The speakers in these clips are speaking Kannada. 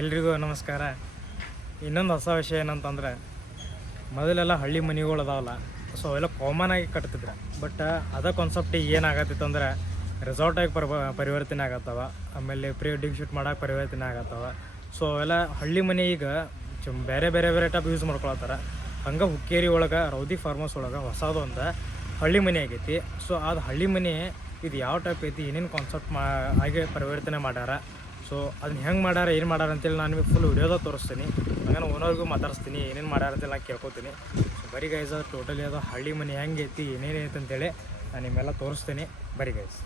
ಎಲ್ರಿಗೂ ನಮಸ್ಕಾರ. ಇನ್ನೊಂದು ಹೊಸ ವಿಷಯ ಏನಂತಂದ್ರೆ, ಮೊದಲೆಲ್ಲ ಹಳ್ಳಿ ಮನೆಗಳು ಅದಾವಲ್ಲ, ಸೊ ಅವೆಲ್ಲ ಕಾಮನ್ ಆಗಿ ಕಟ್ತಿದ್ರು. ಬಟ್ ಅದ ಕಾನ್ಸೆಪ್ಟಿಗೆ ಏನಾಗತ್ತಿತ್ತು ಅಂದ್ರೆ ರೆಸಾರ್ಟಾಗಿ ಪರಿವರ್ತನೆ ಆಗತ್ತವ. ಆಮೇಲೆ ಪ್ರೀ ವೆಡ್ಡಿಂಗ್ ಶೂಟ್ ಮಾಡೋಕೆ ಪರಿವರ್ತನೆ ಆಗತ್ತವ. ಸೊ ಅವೆಲ್ಲ ಹಳ್ಳಿ ಮನೆ ಈಗ ಬೇರೆ ಬೇರೆ ಬೇರೆ ಟೈಪ್ ಯೂಸ್ ಮಾಡ್ಕೊಳತ್ತಾರ. ಹಂಗೆ ಹುಕ್ಕೇರಿ ಒಳಗೆ ರೌದಿ ಫಾರ್ಮರ್ಸ್ ಒಳಗೆ ಹೊಸದೊಂದು ಹಳ್ಳಿ ಮನೆ ಆಗೈತಿ. ಸೊ ಅದು ಹಳ್ಳಿ ಮನೆ ಇದು ಯಾವ ಟೈಪ್ ಐತಿ, ಏನೇನು ಕಾನ್ಸೆಪ್ಟ್ ಹಾಗೆ ಪರಿವರ್ತನೆ ಮಾಡ್ಯಾರ, ಸೊ ಅದನ್ನ ಹೆಂಗೆ ಮಾಡ್ಯಾರ, ಏನು ಮಾಡ್ಯಾರ ಅಂತೇಳಿ ನಾನು ನಿಮಗೆ ಫುಲ್ ವಿಡಿಯೋದಾಗ ತೋರಿಸ್ತೀನಿ. ಹಂಗೆ ಓನರ್ಗೂ ಮಾತಾಡಿಸ್ತೀನಿ, ಏನೇನು ಮಾಡ್ಯಾರ ಅಂತೇಳಿ ನಾನು ಕೇಳ್ಕೊತೀನಿ. ಸೊ ಬರೀ ಗೈಸ್, ಟೋಟಲಿ ಅದು ಹಳ್ಳಿ ಮನೆ ಹೆಂಗೆ ಐತಿ, ಏನೇನೈತೆ ಅಂತೇಳಿ ನಾನು ನಿಮ್ಮೆಲ್ಲ ತೋರಿಸ್ತೀನಿ. ಬರೀ ಗೈಸ್,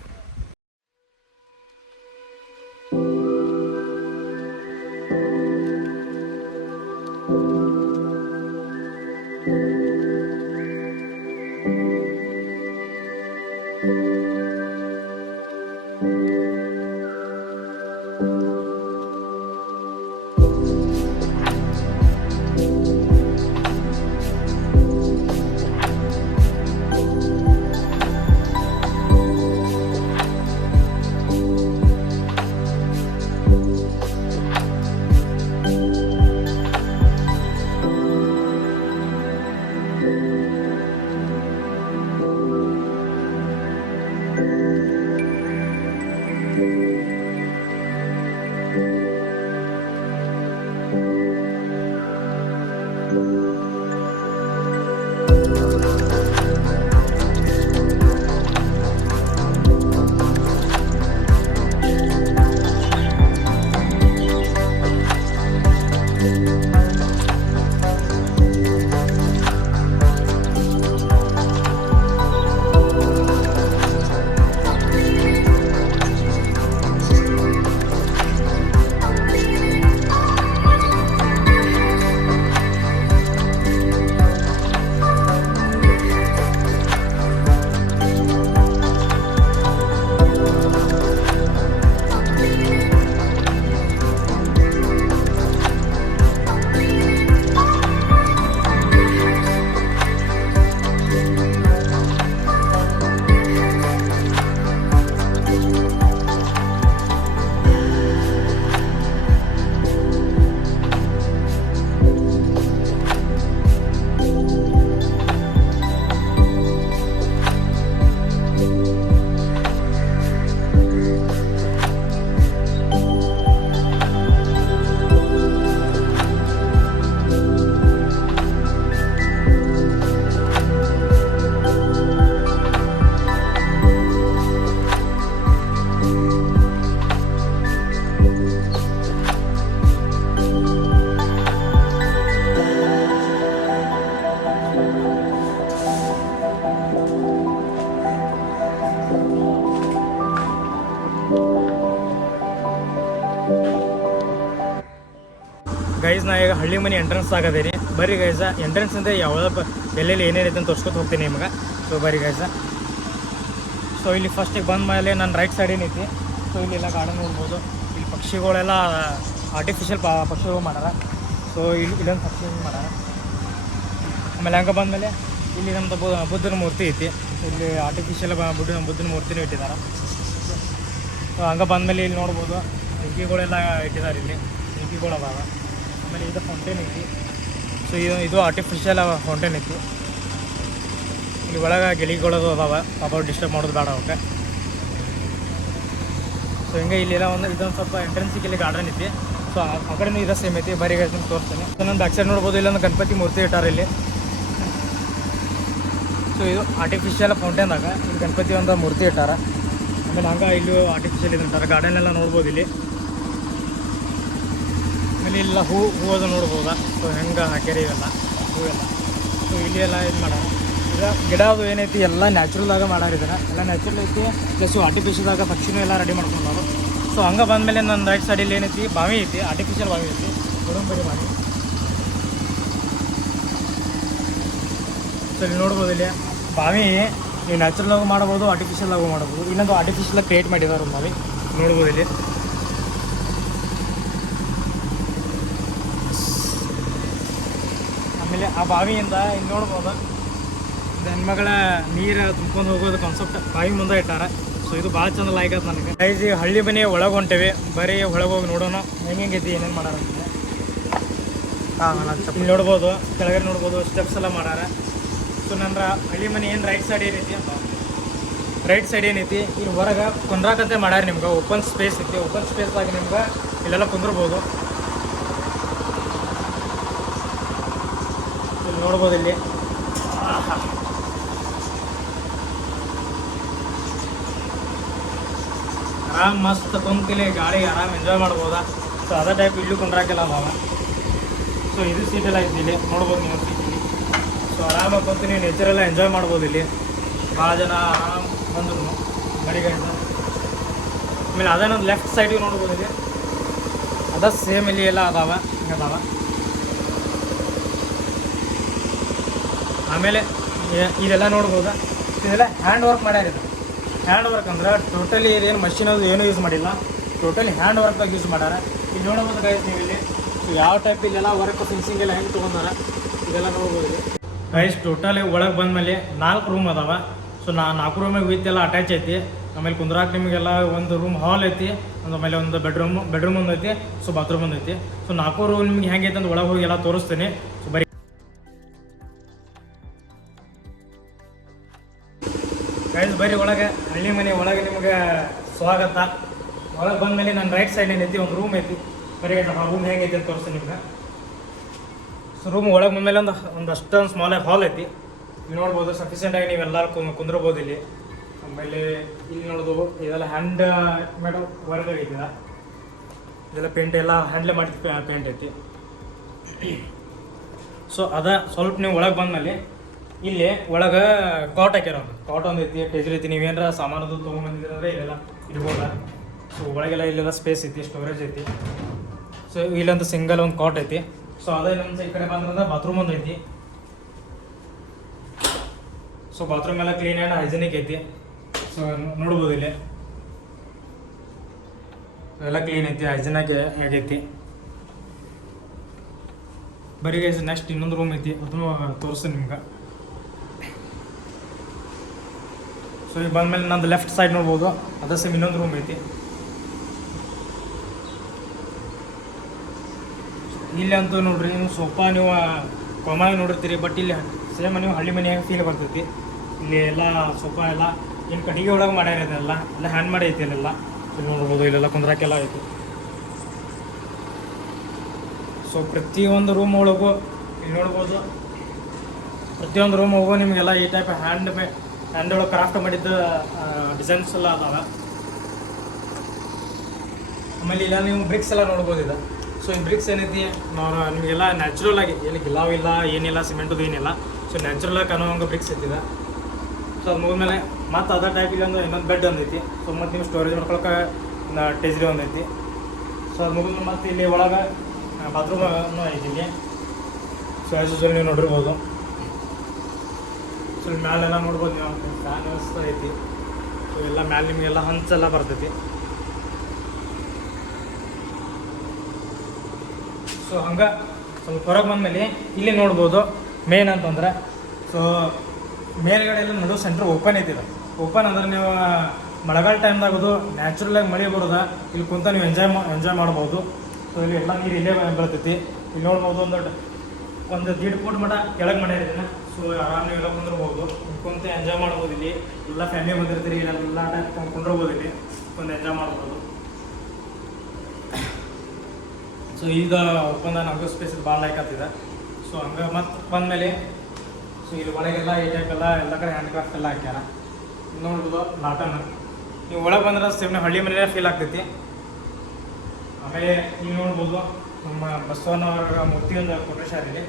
ಗೈಸ್ ನಾ ಈಗ ಹಳ್ಳಿ ಮನೆ ಎಂಟ್ರೆನ್ಸ್ ಆಗದೇನಿ. ಬರೀ ಗೈಸ, ಎಂಟ್ರೆನ್ಸ್ ಅಂದರೆ ಯಾವುದೋ ಎಲ್ಲೆಲ್ಲಿ ಏನೇನೈತೆ ಅಂತ ತೋರಿಸ್ಕೊತ ಹೋಗ್ತೀನಿ ನಿಮ್ಗೆ. ಸೊ ಬರೀ ಗೈಸ, ಸೊ ಇಲ್ಲಿ ಫಸ್ಟಿಗೆ ಬಂದ ಮೇಲೆ ನನ್ನ ರೈಟ್ ಸೈಡ್ ಏನೈತಿ, ಸೊ ಇಲ್ಲೆಲ್ಲ ಗಾರ್ಡನ್ ನೋಡ್ಬೋದು. ಇಲ್ಲಿ ಪಕ್ಷಿಗಳೆಲ್ಲ ಆರ್ಟಿಫಿಷಿಯಲ್ ಪಕ್ಷಿಗಳು ಮಾಡ್ಯಾರ. ಸೊ ಇಲ್ಲೊಂದು ಪಕ್ಷಿ ಮಾಡ್ಯಾರ. ಆಮೇಲೆ ಹಂಗೆ ಬಂದಮೇಲೆ ಇಲ್ಲಿ ನಮ್ಮದು ಬುದ್ಧನ ಮೂರ್ತಿ ಐತಿ. ಇಲ್ಲಿ ಆರ್ಟಿಫಿಷಿಯಲ್ ಬುದ್ಧನ ಮೂರ್ತಿನೂ ಇಟ್ಟಿದ್ದಾರೆ. ಸೊ ಹಂಗೆ ಬಂದಮೇಲೆ ಇಲ್ಲಿ ನೋಡ್ಬೋದು ಬೆಂಕಿಗಳೆಲ್ಲ ಇಟ್ಟಿದ್ದಾರೆ. ಇಲ್ಲಿ ಬೆಂಕಿಗಳು ಅದಾವ. ಆಮೇಲೆ ಇದು ಫೌಂಟೇನ್ ಐತಿ. ಸೊ ಇದು ಆರ್ಟಿಫಿಷಿಯಲ್ ಫೌಂಟೇನ್ ಐತಿ. ಇಲ್ಲಿ ಒಳಗೆ ಗಿಳಿಗಳದು ಅದಾವ, ಪಾಪ ಡಿಸ್ಟರ್ಬ್ ಮಾಡೋದು ಬೇಡ ಅವಕ್ಕೆ. ಸೊ ಹಿಂಗೆ ಇಲ್ಲೆಲ್ಲ ಇದೊಂದು ಸ್ವಲ್ಪ ಎಂಟ್ರೆನ್ಸಿಗೆ ಇಲ್ಲಿ ಗಾರ್ಡನ್ ಐತಿ. ಸೊ ಆ ಕಡೆನೂ ಇದು ಸೇಮ್ ಐತಿ. ಬರೀ ನಿಮ್ಗೆ ತೋರಿಸ್ತೀನಿ. ಸೊ ನಂದು ಬ್ಯಾಕ್ ಸೈಡ್ ನೋಡ್ಬೋದು, ಇಲ್ಲೊಂದು ಗಣಪತಿ ಮೂರ್ತಿ ಇಟ್ಟಾರೆ ಇಲ್ಲಿ. ಸೊ ಇದು ಆರ್ಟಿಫಿಷಿಯಲ್ ಫೌಂಟೇನ್ದಾಗ ಇಲ್ಲಿ ಗಣಪತಿ ಒಂದು ಮೂರ್ತಿ ಇಟ್ಟಾರ. ಆಮೇಲೆ ಹಂಗೆ ಇಲ್ಲೂ ಆರ್ಟಿಫಿಷಿಯಲ್ ಇದು ಇಟ್ಟಾರೆ. ಗಾರ್ಡನ್ ಎಲ್ಲ ನೋಡ್ಬೋದು ಇಲ್ಲಿ. ಆಮೇಲೆ ಇಲ್ಲ ಹೂವದು ನೋಡ್ಬೋದಾ. ಸೊ ಹೆಂಗೆ ಹಾಕ್ಯಾರ ಇವೆಲ್ಲ ಹೂವೆಲ್ಲ. ಸೊ ಇಲ್ಲಿ ಎಲ್ಲ ಇದು ಮಾಡ್ಯಾರ. ಈಗ ಗಿಡ ಅದು ಏನೈತಿ ಎಲ್ಲ ನ್ಯಾಚುರಲ್ದಾಗ ಮಾಡ್ಯಾರಿದ್ದಾರೆ. ಎಲ್ಲ ನ್ಯಾಚುರಲ್ ಐತಿ, ಪ್ಲಸ್ ಆರ್ಟಿಫಿಷಿಯಲ್ದಾಗ ಪಕ್ಷಿನೂ ಎಲ್ಲ ರೆಡಿ ಮಾಡ್ಕೊಂಡವರು. ಸೊ ಹಂಗೆ ಬಂದಮೇಲೆ ನನ್ನ ರೈಟ್ ಸೈಡಲ್ಲಿ ಏನೈತಿ ಬಾವಿ ಐತಿ, ಆರ್ಟಿಫಿಷಿಯಲ್ ಬಾವಿ ಐತಿ, ಗುಡುಂಬರಿ ಬಾವಿ. ಸೊ ಇಲ್ಲಿ ನೋಡ್ಬೋದು, ಇಲ್ಲಿ ಬಾವಿ ನೀವು ನ್ಯಾಚುರಲಾಗೂ ಮಾಡ್ಬೋದು, ಆರ್ಟಿಫಿಷಿಯಲಾಗೂ ಮಾಡ್ಬೋದು. ಇನ್ನೊಂದು ಆರ್ಟಿಫಿಷಿಯಲಾಗಿ ಕ್ರಿಯೇಟ್ ಮಾಡಿದ್ದಾರೆ ಬಾವಿ, ನೋಡ್ಬೋದು ಇಲ್ಲಿ. ಆಮೇಲೆ ಆ ಬಾವಿಯಿಂದ ಇಲ್ಲಿ ನೋಡ್ಬೋದು ಹೆಣ್ಮಗಳ ನೀರು ತುಂಬ್ಕೊಂಡು ಹೋಗೋದು ಕಾನ್ಸೆಪ್ಟ್ ಬಾವಿ ಮುಂದೆ ಇಟ್ಟಾರ. ಸೊ ಇದು ಭಾಳ ಚಂದ ಲೈಕ್ ಆಯ್ತು ನನಗೆ ಗೈಸ್. ಈಗ ಹಳ್ಳಿ ಮನೆ ಒಳಗೆ ಹೊಂಟೇವಿ, ಬರೀ ಒಳಗೆ ಹೋಗಿ ನೋಡೋಣ ಹೆಂಗೈತಿ ಏನೇನು ಮಾಡಾರ ಅಂತ. ಇಲ್ಲಿ ನೋಡ್ಬೋದು, ಕೆಳಗಡೆ ನೋಡ್ಬೋದು, ಸ್ಟೆಪ್ಸ್ ಎಲ್ಲ ಮಾಡಾರ. ಸೊ ನನ್ನ ಹಳ್ಳಿ ಮನೆ ಏನು ರೈಟ್ ಸೈಡ್ ಏನೈತಿ ಅಂತ, ರೈಟ್ ಸೈಡ್ ಏನೈತಿ ಇಲ್ಲಿ ಹೊರಗೆ ಕುಂದ್ರಾಕಂತೆ ಮಾಡ್ಯಾರ. ನಿಮ್ಗೆ ಓಪನ್ ಸ್ಪೇಸ್ ಐತಿ, ಓಪನ್ ಸ್ಪೇಸ್ದಾಗಿ ನಿಮ್ಗೆ ಇಲ್ಲೆಲ್ಲ ಕುಂದ್ರಬೋದು. ಇಲ್ಲಿ ನೋಡ್ಬೋದು, ಇಲ್ಲಿ ಆರಾಮ್ ಮಸ್ತ್ ಕುಂತಿಲಿ ಗಾಡಿ ಆರಾಮ್ ಎಂಜಾಯ್ ಮಾಡ್ಬೋದಾ. ಸೊ ಅದೇ ಟೈಪ್ ಇಲ್ಲೂ ಕುಂದ್ರಾಕಿಲ್ಲ ಅದಾವ. ಸೊ ಇದು ಸೀಟೆಲ್ಲ ಐತಿ ಇಲ್ಲಿ ನೋಡ್ಬೋದು ನೀವು ಸೀಟಲ್ಲಿ. ಸೊ ಆರಾಮಾಗಿ ಕುಂತು ನೀವು ನೇಚರೆಲ್ಲ ಎಂಜಾಯ್ ಮಾಡ್ಬೋದು. ಇಲ್ಲಿ ಭಾಳ ಜನ ಆರಾಮ್ ಬಂದ್ರು ಗಾಡಿಗಳಿಂದ. ಆಮೇಲೆ ಅದೇನೊಂದು ಲೆಫ್ಟ್ ಸೈಡಿಗೆ ನೋಡ್ಬೋದು, ಇಲ್ಲಿ ಅದ ಸೇಮ್ ಇಲ್ಲಿ ಎಲ್ಲ ಅದಾವ, ಹಿಂಗೆ ಅದಾವ. ಆಮೇಲೆ ಇದೆಲ್ಲ ನೋಡ್ಬೋದಾ, ಇದೆಲ್ಲ ಹ್ಯಾಂಡ್ ವರ್ಕ್ ಮಾಡ್ಯಾರ. ಇದು ಹ್ಯಾಂಡ್ ವರ್ಕ್ ಅಂದ್ರೆ ಟೋಟಲಿ ಇದೇನು ಮಷಿನ್ ಅದು ಏನೂ ಯೂಸ್ ಮಾಡಿಲ್ಲ, ಟೋಟಲಿ ಹ್ಯಾಂಡ್ ವರ್ಕ್ದಾಗ ಯೂಸ್ ಮಾಡ್ಯಾರ. ಇಲ್ಲಿ ನೋಡ್ಬೋದು ಗೈಸ್ ನೀವು ಇಲ್ಲಿ. ಸೊ ಯಾವ ಟೈಪ್ ಇಲ್ಲೆಲ್ಲ ವರ್ಕ್ ಫಿನಿಶಿಂಗ್ ಎಲ್ಲ ಹೆಂಗೆ ತೊಗೊಂಡಾರ ಇದೆಲ್ಲ ನೋಡ್ಬೋದು. ಇಲ್ಲಿ ಗೈಸ್ ಟೋಟಲಿ ಒಳಗೆ ಬಂದಮೇಲೆ 4 ರೂಮ್ ಅದಾವ. ಸೊ 4 ರೂಮಿಗೆ ವಿತ್ ಎಲ್ಲ ಅಟ್ಯಾಚ್ ಐತಿ. ಆಮೇಲೆ ಕುಂದ್ರಾಕ್ ನಿಮಗೆಲ್ಲ ಒಂದು ರೂಮ್ ಹಾಲ್ ಐತಿ, ಆಮೇಲೆ ಒಂದು ಬೆಡ್ರೂಮ್ ಒಂದು ಐತಿ. ಸೊ ಬಾತ್ರೂಮ್ ಒಂದು ಐತಿ. ಸೊ 4 ರೂಮ್ ನಿಮ್ಗೆ ಹೆಂಗೈತೆ ಅಂತ ಒಳಗೆ ಹೋಗಿ ಎಲ್ಲ ತೋರಿಸ್ತೀನಿ. ಸೊ ಬರೀ ಗೈಸ್ ಬರ್ರಿ ಒಳಗೆ, ಹಳ್ಳಿ ಮನೆ ಒಳಗೆ ನಿಮಗೆ ಸ್ವಾಗತ. ಒಳಗೆ ಬಂದಮೇಲೆ ನನ್ನ ರೈಟ್ ಸೈಡ್ ಏನೈತಿ ಒಂದು ರೂಮ್ ಐತಿ. ಬರೀ ಆ ರೂಮ್ ಹೆಂಗೈತಿ ಅಂತ ತೋರಿಸ್ತೀನಿ ನಿಮ್ಗೆ. ಸೊ ರೂಮ್ ಒಳಗೆ ಬಂದಮೇಲೆ ಒಂದು ಅಷ್ಟೊಂದು ಸ್ಮಾಲ್ ಹಾಲ್ ಐತಿ. ಇಲ್ಲಿ ನೋಡ್ಬೋದು, ಸಫಿಷಿಯೆಂಟಾಗಿ ನೀವೆಲ್ಲರೂ ಕುಂದ್ರಬೋದು ಇಲ್ಲಿ. ಆಮೇಲೆ ಇಲ್ಲಿ ನೋಡೋದು ಇದೆಲ್ಲ ಹ್ಯಾಂಡ್ ಮೇಡ್ ವರ್ಕ್ ಐತಿ. ಇದೆಲ್ಲ ಪೇಂಟ್ ಎಲ್ಲ ಹ್ಯಾಂಡ್ಲೆ ಮಾಡಿದ ಪೇಂಟ್ ಐತಿ. ಸೊ ಅದ ಸ್ವಲ್ಪ ನೀವು ಒಳಗೆ ಬಂದಮೇಲೆ ಇಲ್ಲಿ ಒಳಗೆ ಕಾಟ್ ಹಾಕ್ಯಾರ. ಕಾಟ್ ಒಂದು ಐತಿ, ಟೇಜರ್ ಐತಿ. ನೀವೇನಾರ ಸಾಮಾನದು ತೊಗೊಂಬಂದಿದ್ರೆ ಇಲ್ಲೆಲ್ಲ ಇಡ್ಬೋದ. ಸೊ ಒಳಗೆಲ್ಲ ಇಲ್ಲೆಲ್ಲ ಸ್ಪೇಸ್ ಐತಿ, ಸ್ಟೋರೇಜ್ ಐತಿ. ಸೊ ಇಲ್ಲೊಂದು ಸಿಂಗಲ್ ಒಂದು ಕಾಟ್ ಐತಿ. ಸೊ ಅದೇ ನಮ್ಮ ಈ ಕಡೆ ಬಂದ್ರೆ ಬಾತ್ರೂಮ್ ಒಂದು ಐತಿ. ಸೊ ಬಾತ್ರೂಮ್ ಎಲ್ಲ ಕ್ಲೀನ್ ಆ್ಯಂಡ್ ಹೈಜಿನಿಕ್ ಐತಿ. ಸೊ ನೋಡ್ಬೋದು ಇಲ್ಲಿ ಎಲ್ಲ ಕ್ಲೀನ್ ಐತಿ, ಹೈಜಿನಾಗಿ ಆಗೈತಿ. ಬರೀ ಗೈಸ್ ನೆಕ್ಸ್ಟ್ ಇನ್ನೊಂದು ರೂಮ್ ಐತಿ, ಅದನ್ನು ತೋರಿಸ್ತೀನಿ ನಿಮ್ಗೆ. ಸೊ ಈಗ ಬಂದಮೇಲೆ ನಂದು ಲೆಫ್ಟ್ ಸೈಡ್ ನೋಡ್ಬೋದು, ಅದೇ ಸೇಮ್ ಇನ್ನೊಂದು ರೂಮ್ ಐತಿ. ಇಲ್ಲಿ ಅಂತೂ ನೋಡ್ರಿ, ನೀವು ಸೋಫಾ ನೀವು ಕಾಮನ್ ನೋಡಿರ್ತೀರಿ, ಬಟ್ ಇಲ್ಲಿ ಸೇಮ್ ನೀವು ಹಳ್ಳಿ ಮನೆಯಾಗ ಫೀಲ್ ಬರ್ತೈತಿ. ಇಲ್ಲಿ ಎಲ್ಲ ಸೋಫಾ ಎಲ್ಲ ಏನು ಕಟ್ಟಿಗೆ ಒಳಗೆ ಮಾಡ್ಯಾರ, ಇದೆಲ್ಲ ಎಲ್ಲ ಹ್ಯಾಂಡ್ ಮಾಡಿ ಐತಿ. ಇಲ್ಲೆಲ್ಲ ಇಲ್ಲಿ ನೋಡ್ಬೋದು, ಇಲ್ಲೆಲ್ಲ ಕುಂದ್ರಾಕೆಲ್ಲ ಐತಿ. ಸೊ ಪ್ರತಿಯೊಂದು ರೂಮ್ ಒಳಗೂ ಇಲ್ಲಿ ನೋಡ್ಬೋದು, ಪ್ರತಿಯೊಂದು ರೂಮ್ ಹೋಗೋ ನಿಮಗೆಲ್ಲ ಈ ಟೈಪ್ ಹ್ಯಾಂಡ್ ಒಳಗೆ ಕ್ರಾಫ್ಟ್ ಮಾಡಿದ್ದ ಡಿಸೈನ್ಸ್ ಎಲ್ಲ ಅದಾವ. ಆಮೇಲೆ ಇಲ್ಲ ನೀವು ಬ್ರಿಕ್ಸ್ ಎಲ್ಲ ನೋಡ್ಬೋದು ಇದೆ. ಸೊ ಈ ಬ್ರಿಕ್ಸ್ ಏನೈತಿ ನಿಮಗೆಲ್ಲ ನ್ಯಾಚುರಲ್ ಆಗಿ, ಏನು ಗಿಲಾವಿಲ್ಲ ಏನಿಲ್ಲ, ಸಿಮೆಂಟದು ಏನಿಲ್ಲ. ಸೊ ನ್ಯಾಚುರಲ್ ಆಗಿ ಕಾಣುವಂಗೆ ಬ್ರಿಕ್ಸ್ ಐತಿದೆ. ಸೊ ಅದು ಮುಗಿದ್ಮೇಲೆ ಮತ್ತು ಅದೇ ಟೈಪ್ ಇಲ್ಲಿ ಇನ್ನೊಂದು ಬೆಡ್ ಒಂದೈತಿ. ಸೊ ಮತ್ತು ನೀವು ಸ್ಟೋರೇಜ್ ಮಾಡ್ಕೊಳಕ್ಕೆ ಟೇಜ್ರಿ ಒಂದೈತಿ. ಸೊ ಅದು ಮುಗಿದ್ಮೇಲೆ ಮತ್ತು ಇಲ್ಲಿ ಒಳಗೆ ಬಾತ್ರೂಮ್ ಐತಿ ಇಲ್ಲಿ. ಸೊ ಆ್ಯಸ್ ಯೂಸ್ವಲ್ ನೀವು ನೋಡಿರ್ಬೋದು. ಸೊ ಮ್ಯಾಲೆಲ್ಲ ನೋಡ್ಬೋದು ನೀವು, ಫ್ಯಾನ್ ವ್ಯವಸ್ಥೆ ಐತಿ. ಸೊ ಎಲ್ಲ ಮ್ಯಾಲೆ ನಿಮಗೆಲ್ಲ ಹಂಚೆಲ್ಲ ಬರ್ತೈತಿ. ಸೊ ಹಂಗೆ ಸ್ವಲ್ಪ ಹೊರಗೆ ಬಂದಮೇಲೆ ಇಲ್ಲಿ ನೋಡ್ಬೋದು ಮೇನ್ ಅಂತಂದ್ರೆ, ಸೊ ಮೇಲ್ಗಡೆ ಎಲ್ಲ ನಡು ಸೆಂಟ್ರ್ ಓಪನ್ ಐತಿದೆ. ಓಪನ್ ಅಂದ್ರೆ ನೀವು ಮಳೆಗಾಲ ಟೈಮ್ದಾಗದು ನ್ಯಾಚುರಲಾಗಿ ಮಳೆ ಬರೋದ, ಇಲ್ಲಿ ಕುಂತ ನೀವು ಎಂಜಾಯ್ ಮಾಡ್ಬೋದು. ಸೊ ಇಲ್ಲಿ ಎಲ್ಲ ನೀರು ಇಲ್ಲೇ ಬರ್ತೈತಿ. ಇಲ್ಲಿ ನೋಡ್ಬೋದು, ಒಂದು 1.5 ಫೂಟ್ ಮಟ್ಟ ಕೆಳಗೆ ಮಾಡ್ಯಾರ ಇದನ್ನ. ಸೊ ಆರಾಮ್ ನೀವೆಲ್ಲ ಕುಂದಿರ್ಬೋದು, ಕುಂತ ಎಂಜಾಯ್ ಮಾಡ್ಬೋದು. ಇಲ್ಲಿ ಎಲ್ಲ ಫ್ಯಾಮಿಲಿ ಬಂದಿರ್ತೀರಿ, ಇಲ್ಲೆಲ್ಲ ಕುಂದಿರ್ಬೋದು, ಇಲ್ಲಿ ಒಂದು ಎಂಜಾಯ್ ಮಾಡ್ಬೋದು. ಸೊ ಈಗ ಓಪನ್ ನಮಗೂ ಸ್ಪೇಸ್ ಭಾಳ ಲೈಕ್ ಆಗ್ತಿದೆ. ಸೊ ಹಂಗೆ ಮತ್ತು ಬಂದಮೇಲೆ ಸೊ ಇಲ್ಲಿ ಒಳಗೆಲ್ಲ ಈ ಟೈಪ್ ಎಲ್ಲ ಕಡೆ ಹ್ಯಾಂಡ್ ಕ್ರಾಫ್ಟ್ ಎಲ್ಲ ಹಾಕ್ಯಾರ. ನೋಡ್ಬೋದು ಲಾಟನ್. ನೀವು ಒಳಗೆ ಬಂದ್ರೆ ಸೇಮ್ ಹಳ್ಳಿ ಮನೆಯೇ ಫೀಲ್ ಆಗ್ತೈತಿ. ಆಮೇಲೆ ನೀವು ನೋಡ್ಬೋದು ನಮ್ಮ ಬಸವಣ್ಣವರ ಮೂರ್ತಿ ಒಂದು ಕೊಟ್ರೇಶಾರ ಇಲ್ಲಿ.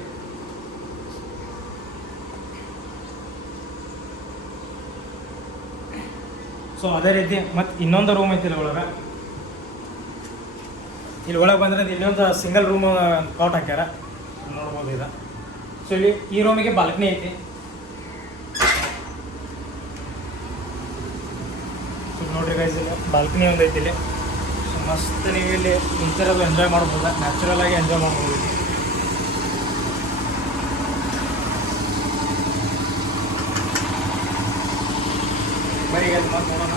ಸೊ ಅದೇ ರೀತಿ ಮತ್ತು ಇನ್ನೊಂದು ರೂಮ್ ಐತಿಲ್ಲ ಒಳಗೆ. ಇಲ್ಲಿ ಒಳಗೆ ಬಂದರೆ ಇನ್ನೊಂದು ಸಿಂಗಲ್ ರೂಮ್ ಕಾಟ್ ಹಾಕ್ಯಾರ, ನೋಡ್ಬೋದು ಇದು. ಸೊ ಇಲ್ಲಿ ಈ ರೂಮಿಗೆ ಬಾಲ್ಕನಿ ಐತಿ. ಸೊ ನೋಡ್ರಿ ಗೈಸ್, ಇಲ್ಲಿ ಬಾಲ್ಕನಿ ಒಂದು ಐತಿ ಇಲ್ಲಿ. ಸೊ ಮಸ್ತ್ ನೀವು ಇಲ್ಲಿ ನೇಚರಲ್ಲೂ ಎಂಜಾಯ್ ಮಾಡ್ಬೋದು, ನ್ಯಾಚುರಲ್ ಆಗಿ ಎಂಜಾಯ್ ಮಾಡ್ಬೋದು ಇಲ್ಲಿ. ಬರೀ ಗೈಸ್ ಮತ್ತೆ ನೋಡೋಣ.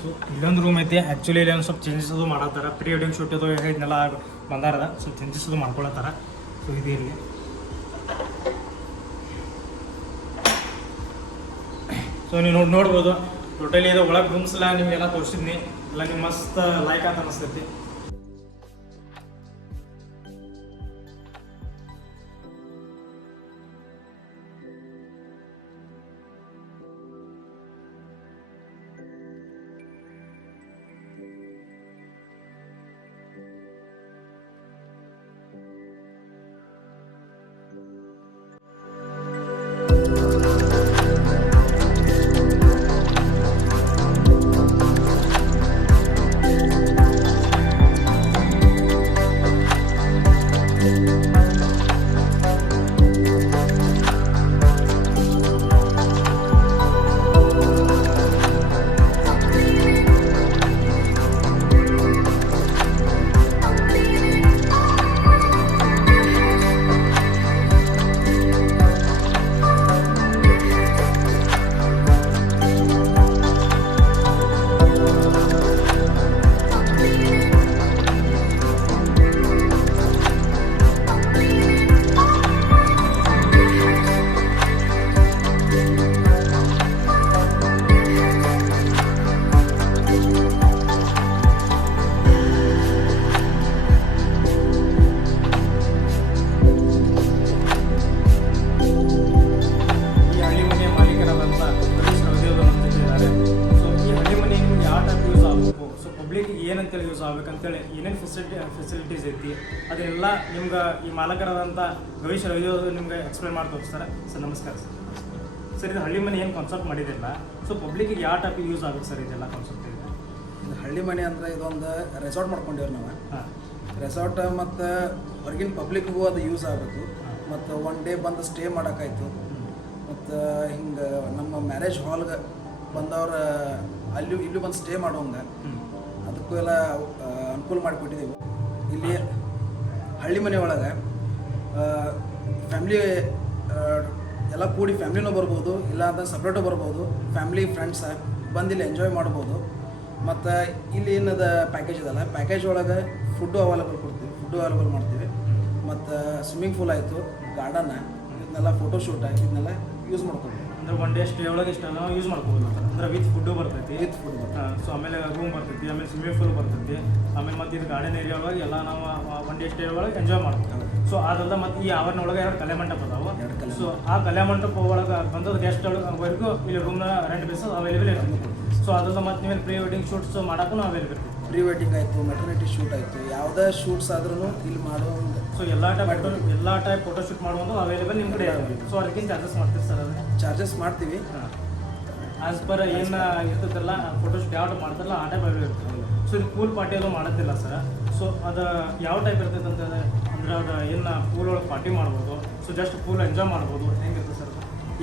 ಸೊ ಇಲ್ಲೊಂದು ರೂಮ್ ಐತಿ. ಆ್ಯಕ್ಚುಲಿ ಇಲ್ಲಿ ಒಂದು ಸ್ವಲ್ಪ ಚೇಂಜಸ್ ಅದು ಮಾಡತ್ತಾರ. ಪ್ರೀ ವೆಡ್ಡಿಂಗ್ ಶೂಟ್ ಅದು ಇದನ್ನೆಲ್ಲ ಬಂದಾರದ ಸ್ವಲ್ಪ ಚೇಂಜಸ್ ಅದು ಮಾಡ್ಕೊಳತ್ತಾರ. ಸೊ ಇದು ಇಲ್ಲಿ ಸೊ ನೀವು ನೋಡ್ಬೋದು. ಟೋಟಲಿ ಇದು ಒಳಗೆ ರೂಮ್ಸ್ ಎಲ್ಲ ನಿಮಗೆಲ್ಲ ತೋರಿಸಿದ್ನಿ. ಎಲ್ಲ ನಿಮ್ಗೆ ಮಸ್ತ್ ಲೈಕ್ ಅಂತ ಅನಿಸ್ತೈತಿ. ಏನಂತೇಳಿ ಯೂಸ್ ಆಗ್ಬೇಕಂತೇಳಿ ಏನೇನು ಫೆಸಿಲಿಟೀಸ್ ಐತಿ ಅದನ್ನೆಲ್ಲ ನಿಮ್ಗೆ ಈ ಮಾಲಕರಾದಂಥ ಗವೀಶ್ ರವಿ ನಿಮ್ಗೆ ಎಕ್ಸ್ಪ್ಲೇನ್ ಮಾಡಿ ತೋರಿಸ್ತಾರೆ. ಸರ್ ನಮಸ್ಕಾರ ಸರ್. ಇದು ಹಳ್ಳಿ ಮನೆ ಏನು ಕಾನ್ಸೆಪ್ಟ್ ಮಾಡಿದಿಲ್ಲ, ಸೊ ಪಬ್ಲಿಕ್ಕಿಗೆ ಯಾವ ಟೈಪ್ ಯೂಸ್ ಆಗುತ್ತೆ ಸರ್ ಇದೆಲ್ಲ ಕಾನ್ಸೆಪ್ಟ್? ಇದು ಹಳ್ಳಿ ಮನೆ ಅಂದರೆ ಇದೊಂದು ರೆಸಾರ್ಟ್ ಮಾಡ್ಕೊಂಡಿವ್ರಿ ನಾವು. ರೆಸಾರ್ಟ್ ಮತ್ತು ಹೊರಗಿನ ಪಬ್ಲಿಕ್ಗೂ ಅದು ಯೂಸ್ ಆಗಬೇಕು. ಮತ್ತು ಒನ್ ಡೇ ಬಂದು ಸ್ಟೇ ಮಾಡೋಕ್ಕಾಯ್ತು. ಮತ್ತು ಹಿಂಗೆ ನಮ್ಮ ಮ್ಯಾರೇಜ್ ಹಾಲ್ಗೆ ಬಂದವ್ರ ಇಲ್ಲೂ ಬಂದು ಸ್ಟೇ ಮಾಡೋಂಗೆ ಅದಕ್ಕೂ ಎಲ್ಲ ಅನುಕೂಲ ಮಾಡಿಕೊಟ್ಟಿದ್ದೀವಿ. ಇಲ್ಲಿ ಹಳ್ಳಿ ಮನೆ ಒಳಗೆ ಫ್ಯಾಮ್ಲಿ ಎಲ್ಲ ಕೂಡಿ ಫ್ಯಾಮ್ಲಿನೂ ಬರ್ಬೋದು, ಇಲ್ಲ ಅಂತ ಸಪ್ರೇಟು ಬರ್ಬೋದು. ಫ್ಯಾಮ್ಲಿ ಫ್ರೆಂಡ್ಸ್ ಬಂದು ಇಲ್ಲಿ ಎಂಜಾಯ್ ಮಾಡ್ಬೋದು. ಮತ್ತು ಇಲ್ಲಿ ಏನದ ಪ್ಯಾಕೇಜ್ ಇದಲ್ಲ, ಪ್ಯಾಕೇಜ್ ಒಳಗೆ ಫುಡ್ಡು ಅವೈಲೇಬಲ್ ಕೊಡ್ತೀವಿ, ಫುಡ್ಡು ಅವೈಲೇಬಲ್ ಮಾಡ್ತೀವಿ. ಮತ್ತು ಸ್ವಿಮ್ಮಿಂಗ್ ಪೂಲ್ ಆಯಿತು, ಗಾರ್ಡನ್, ಇದನ್ನೆಲ್ಲ ಫೋಟೋಶೂಟ್ ಇದನ್ನೆಲ್ಲ ಯೂಸ್ ಮಾಡ್ತೀವಿ. ಅಂದರೆ ಒನ್ ಡೇ ಸ್ಟೇ ಒಳಗೆ ಇಷ್ಟೆಲ್ಲ ಯೂಸ್ ಮಾಡ್ಕೋಬೋದು ಅಂದ್ರೆ ವಿತ್ ಫುಡ್ಡು ಬರ್ತೈತಿ. ಸೊ ಆಮೇಲೆ ರೂಮ್ ಬರ್ತೈತಿ, ಆಮೇಲೆ ಸ್ವಿಮ್ಮಿಂಗ್ ಪೂಲ್ ಬರ್ತೈತಿ, ಆಮೇಲೆ ಮತ್ತು ಇದು ಗಾರ್ಡನ್ ಏರಿಯಾ ಒಳಗೆ ಎಲ್ಲ ನಾವು ಒನ್ ಡೇ ಸ್ಟೇ ಒಳಗೆ ಎಂಜಾಯ್ ಮಾಡ್ತೀವಿ. ಸೊ ಅದಲ್ಲ ಮತ್ತು ಈ ಆವರಣ ಒಳಗೆ 2 ಕಲೆ ಮಂಟಪ ಅದಾವೆ. ಸೊ ಆ ಕಲೆ ಮಂಟಪ ಒಳಗೆ ಬಂದದ ಗೆಸ್ಟ್ ಒಳಗೆವರೆಗೂ ಇಲ್ಲಿ ರೂಮ್ನ ರೆಂಟ್ ಬೇಸಸ್ ಅವೈಲೇಬಲ್ ಇರ್ತೈತಿ. ಸೊ ಅದಲ್ಲ ಮತ್ತು ನೀವೇನು ಪ್ರೀ ವೆಡ್ಡಿಂಗ್ ಶೂಟ್ಸ್ ಮಾಡೋಕ್ಕೂ ಅವೈಲೇಬಲ್ ಇರ್ತೈತಿ. ಪ್ರೀ ವೆಡ್ಡಿಂಗ್ ಆಯಿತು, ಮೆಟರ್ನಿಟಿ ಶೂಟ್ ಆಯಿತು, ಯಾವುದೇ ಶೂಟ್ಸ್ ಆದ್ರೂ ಇಲ್ಲಿ ಮಾಡುವಂಗೆ. ಸೊ ಎಲ್ಲ ಟೈಪ್ ಫೋಟೋ ಶೂಟ್ ಮಾಡುವಂಥ ಅವೈಲೇಬಲ್ ನಿಮ್ಮ ಕಡೆ ಇದಾವೆ. ಸೊ ಅದಕ್ಕೆ ಚಾರ್ಜಸ್ ಮಾಡ್ತೀವಿ ಸರ್? ಅದು ಚಾರ್ಜಸ್ ಮಾಡ್ತೀವಿ. ಆಸ್ ಪರ್ ಏನು ಇರ್ತದಲ್ಲ ಫೋಟೋಶೂಟ್ ಯಾವ ಟೈಪ್ ಮಾಡ್ತಾರಲ್ಲ ಆ ಟೈಪ್ ಅವೈಲೇಬಲ್ ಇರ್ತದೆ. ಸೊ ಇದು ಪೂಲ್ ಪಾರ್ಟಿ ಅದು ಮಾಡೋದಿಲ್ಲ ಸರ್. ಸೊ ಅದು ಯಾವ ಟೈಪ್ ಇರ್ತೈತೆ ಅಂತಂದರೆ ಅಂದರೆ ಅದು ಏನು ಪೂಲ್ ಒಳಗೆ ಪಾರ್ಟಿ ಮಾಡ್ಬೋದು, ಸೊ ಜಸ್ಟ್ ಪೂಲ್ ಎಂಜಾಯ್ ಮಾಡ್ಬೋದು, ಹೆಂಗಿರ್ತದೆ ಸರ್?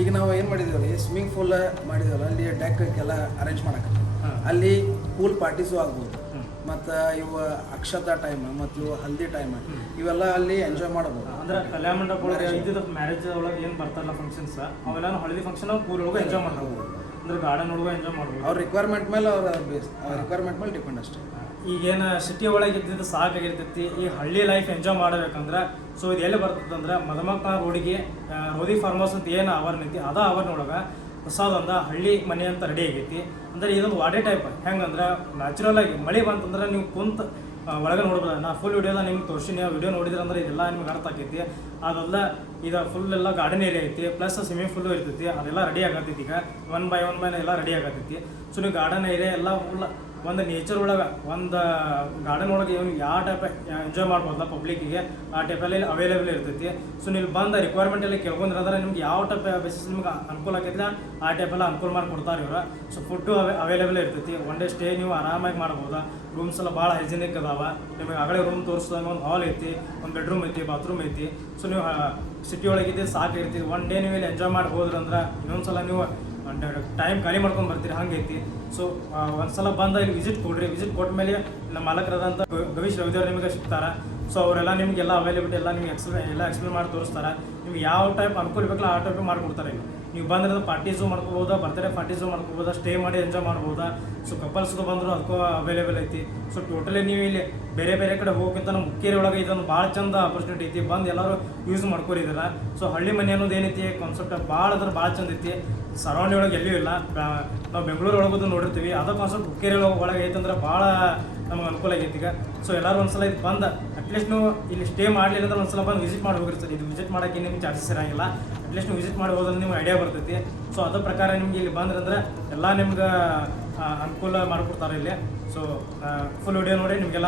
ಈಗ ನಾವು ಏನು ಮಾಡಿದ್ದೀವಿ ರೀ, ಸ್ವಿಮ್ಮಿಂಗ್ ಪೂಲ್ ಮಾಡಿದ್ದೀವಲ್ಲ, ಅಲ್ಲಿ ಡೆಕ್ಕೆಲ್ಲ ಅರೇಂಜ್ ಮಾಡಕ್ಕೆ ಅಲ್ಲಿ ಪೂಲ್ ಪಾರ್ಟೀಸು ಆಗ್ಬೋದು. ಮತ್ತು ಇವು ಅಕ್ಷತಾ ಟೈಮ್ ಮತ್ತು ಇವು ಹಲ್ದಿ ಟೈಮ್ ಇವೆಲ್ಲ ಅಲ್ಲಿ ಎಂಜಾಯ್ ಮಾಡ್ಬೋದು. ಅಂದ್ರೆ ಕಲ್ಯಾಣ ಮಂಟಪ ಒಳಗೆ ಇದ್ದಿದ್ದು ಮ್ಯಾರೇಜ್ ಒಳಗೆ ಏನು ಬರ್ತಾರಲ್ಲ ಫಂಕ್ಷನ್ಸ್ ಅವೆಲ್ಲ ಹಳದಿ ಫಂಕ್ಷನ್ ಪೂಲ್ ಒಳಗೆ ಎಂಜಾಯ್ ಮಾಡ್ಬೋದು. ಅಂದ್ರೆ ಗಾರ್ಡನ್ ಒಳಗೆ ಎಂಜಾಯ್ ಮಾಡ್ಬೋದು. ಅವ್ರ ರಿಕ್ವೈರ್ಮೆಂಟ್ ಮೇಲೆ ರಿಕ್ವೈರ್ಮೆಂಟ್ ಮೇಲೆ ಡಿಪೆಂಡ್ ಅಷ್ಟೇ. ಈಗೇನು ಸಿಟಿ ಒಳಗೆ ಇದ್ದಿದ್ದು ಸಾಕಾಗಿರ್ತೈತಿ. ಈ ಹಳ್ಳಿ ಲೈಫ್ ಎಂಜಾಯ್ ಮಾಡಬೇಕಂದ್ರೆ ಸೊ ಇದು ಎಲ್ಲಿ ಬರ್ತದೆ ಅಂದ್ರೆ ಮದಮಕ್ಕ ರೋಡಿಗೆ ರೋದಿ ಫಾರ್ಮ್ ಹೌಸ್ ಅಂತ ಏನು ಆವರಣ ಐತಿ ಅದ ಆವರಣೊಳಗೆ ಹೊಸದೊಂದು ಹಳ್ಳಿ ಮನೆ ಅಂತ ರೆಡಿ ಆಗೈತಿ. ಅಂದರೆ ಇದೊಂದು ವಾಟರ್ ಟೈಪ್ ಹೆಂಗಂದ್ರೆ ನ್ಯಾಚುರಲ್ ಆಗಿ ಮಳೆ ಬಂತಂದ್ರೆ ನೀವು ಕುಂತ ಒಳಗೆ ನೋಡ್ಬೋದು. ನಾ ಫುಲ್ ವಿಡಿಯೋದ ನಿಮ್ಗೆ ತೋರಿಸಿ ನೀವು ವಿಡಿಯೋ ನೋಡಿದ್ರೆ ಅಂದ್ರೆ ಇದೆಲ್ಲ ನಿಮ್ಗೆ ಅರ್ಥ ಆಕೈತಿ. ಅದೆಲ್ಲ ಇದು ಫುಲ್ ಎಲ್ಲ ಗಾರ್ಡನ್ ಏರಿಯಾ ಐತಿ, ಪ್ಲಸ್ ಸ್ವಿಮ್ಮಿಂಗ್ ಪೂಲು ಇರ್ತೈತಿ. ಅದೆಲ್ಲ ರೆಡಿ ಆಗತ್ತೈತಿ. ಈಗ ಒನ್ ಬೈ ಎಲ್ಲ ರೆಡಿ ಆಗತ್ತೈತಿ. ಸೊ ನೀವು ಗಾರ್ಡನ್ ಏರಿಯಾ ಎಲ್ಲ ಫುಲ್ ಒಂದು ನೇಚರ್ ಒಳಗೆ ಒಂದು ಗಾರ್ಡನ್ ಒಳಗೆ ಇವ್ನು ಯಾವ ಟೈಪ್ ಎಂಜಾಯ್ ಮಾಡ್ಬೋದಲ್ಲ ಪಬ್ಲಿಕ್ಕಿಗೆ ಆ ಟೈಪಲ್ಲಿ ಅವೈಲೇಬಲ್ ಇರ್ತೈತಿ. ಸೊ ನೀವು ಬಂದ ರಿಕ್ವೈರ್ಮೆಂಟ್ ಎಲ್ಲ ಕೇಳ್ಕೊಂಡ್ರೆ ನಿಮ್ಗೆ ಯಾವ ಟೈಪ್ ಬೇಸಿಸ್ ನಿಮ್ಗೆ ಅನುಕೂಲ ಆಕೈತಿಲ್ಲ ಆ ಟೈಪೆಲ್ಲ ಅನುಕೂಲ ಮಾಡಿ ಕೊಡ್ತಾರೆ ಇವರು. ಸೊ ಫುಡ್ಡು ಅವೈಲೇಬಲ್ ಇರ್ತೈತಿ. ಒನ್ ಡೇ ಸ್ಟೇ ನೀವು ಆರಾಮಾಗಿ ಮಾಡ್ಬೋದು. ರೂಮ್ಸ್ ಎಲ್ಲ ಭಾಳ ಹೈಜಿನಿಕ್ ಅದಾವೆ. ನಿಮಗೆ ಆಗಲೇ ರೂಮ್ ತೋರಿಸ್ದಂಗೆ ಒಂದು ಹಾಲ್ ಐತಿ, ಒಂದು ಬೆಡ್ರೂಮ್ ಐತಿ, ಬಾತ್ರೂಮ್ ಐತಿ. ಸೊ ನೀವು ಸಿಟಿ ಒಳಗಿದ್ದು ಸಾಕಿರ್ತೀವಿ. ಒನ್ ಡೇ ನೀವು ಇಲ್ಲಿ ಎಂಜಾಯ್ ಮಾಡಿ ಹೋದ್ರಂದ್ರೆ ಇನ್ನೊಂದ್ಸಲ ನೀವು ಟೈಮ್ ಖಾಲಿ ಮಾಡ್ಕೊಂಡು ಬರ್ತೀರಿ, ಹಂಗೈತಿ. ಸೊ ಒಂದ್ಸಲ ಬಂದ ಇಲ್ಲಿ ವಿಸಿಟ್ ಕೊಡ್ರಿ. ವಿಸಿಟ್ ಕೊಟ್ಟ ಮೇಲೆ ನಮ್ಮ ಮಾಲಕರಾದಂಥ ಗವೀಶ್ ರವಿದೇವ್ರು ನಿಮಗೆ ಸಿಗ್ತಾರೆ. ಸೊ ಅವರೆಲ್ಲ ನಿಮಗೆಲ್ಲ ಅವೈಲೇಬಿಲಿಟಿ ಎಲ್ಲ ನಿಮ್ಗೆ ಎಕ್ಸ್ಪ್ಲೇನ್ ಮಾಡಿ ತೋರಿಸ್ತಾರೆ. ನಿಮ್ಗೆ ಯಾವ ಟೈಪ್ ಅನುಕೂಲ ಬೇಕಲ್ಲ ಆ ಟೈಪ್ ಮಾಡ್ಕೊಡ್ತಾರೆ. ನೀವು ಬಂದ್ರೆ ಪಾರ್ಟೀಸು ಮಾಡ್ಕೋಬೋದಾ, ಬರ್ತ್ಡೇ ಪಾರ್ಟೀಸು ಮಾಡ್ಕೋಬೋದಾ, ಸ್ಟೇ ಮಾಡಿ ಎಂಜಾಯ್ ಮಾಡ್ಬೋದಾ. ಸೊ ಕಪಲ್ಸ್ಗೂ ಬಂದರೂ ಅದಕ್ಕೂ ಅವೈಲೇಬಲ್ ಐತಿ. ಸೊ ಟೋಟಲಿ ನೀವು ಇಲ್ಲಿ ಬೇರೆ ಬೇರೆ ಕಡೆ ಹೋಗೋಕ್ಕಿಂತ ನಮ್ಮ ಮುಕ್ಕೇರಿ ಒಳಗೆ ಇದೊಂದು ಭಾಳ ಚಂದ ಆಪರ್ಚುನಿಟಿ ಐತಿ. ಬಂದು ಎಲ್ಲರೂ ಯೂಸ್ ಮಾಡ್ಕೊರಿದಾರ. ಸೊ ಹಳ್ಳಿ ಮನೆ ಅನ್ನೋದು ಏನೈತಿ ಕಾನ್ಸೆಪ್ಟ್ ಭಾಳ ಭಾಳ ಚಂದ ಐತಿ. ಸರೌಂಡಿಂಗ್ ಒಳಗೆ ಎಲ್ಲಿಯೂ ಇಲ್ಲ. ನಾವು ಬೆಂಗಳೂರು ಒಳಗದು ನೋಡಿರ್ತೀವಿ, ಅದ ಕಾನ್ಸೆಪ್ಟ್ ಮುಕ್ಕೇರಿ ಒಳಗೆ ಐತಂದ್ರೆ ಭಾಳ ನಮಗೆ ಅನುಕೂಲ ಆಗೈತಿ ಈಗ. ಸೊ ಎಲ್ಲರೂ ಒಂದ್ಸಲ ಇದು ಬಂದು ಅಟ್ಲೀಸ್ಟ್ ನೀವು ಇಲ್ಲಿ ಸ್ಟೇ ಮಾಡಲಿಲ್ಲ ಅಂದ್ರೆ ಒಂದ್ಸಲ ಬಂದು ವಿಸಿಟ್ ಮಾಡಿ ಹೋಗಿರಿ ಸರ್. ಇದು ವಿಸಿಟ್ ಮಾಡೋಕ್ಕೆ ನಿಮ್ಗೆ ಚಾರ್ಜಸ್ ಇರೋಂಗಿಲ್ಲ. ಅಟ್ಲೀಸ್ಟ್ ನೀವು ವಿಸಿಟ್ ಮಾಡಿ ಹೋದ್ರೆ ನಿಮ್ಗೆ ಐಡಿಯಾ ಬರ್ತೈತಿ. ಸೊ ಅದ್ರ ಪ್ರಕಾರ ನಿಮ್ಗೆ ಇಲ್ಲಿ ಬಂದ್ರಂದ್ರೆ ಎಲ್ಲ ನಿಮ್ಗೆ ಅನುಕೂಲ ಮಾಡಿಕೊಡ್ತಾರೆ ಇಲ್ಲಿ. ಸೊ ಫುಲ್ ವಿಡಿಯೋ ನೋಡಿ ನಿಮಗೆಲ್ಲ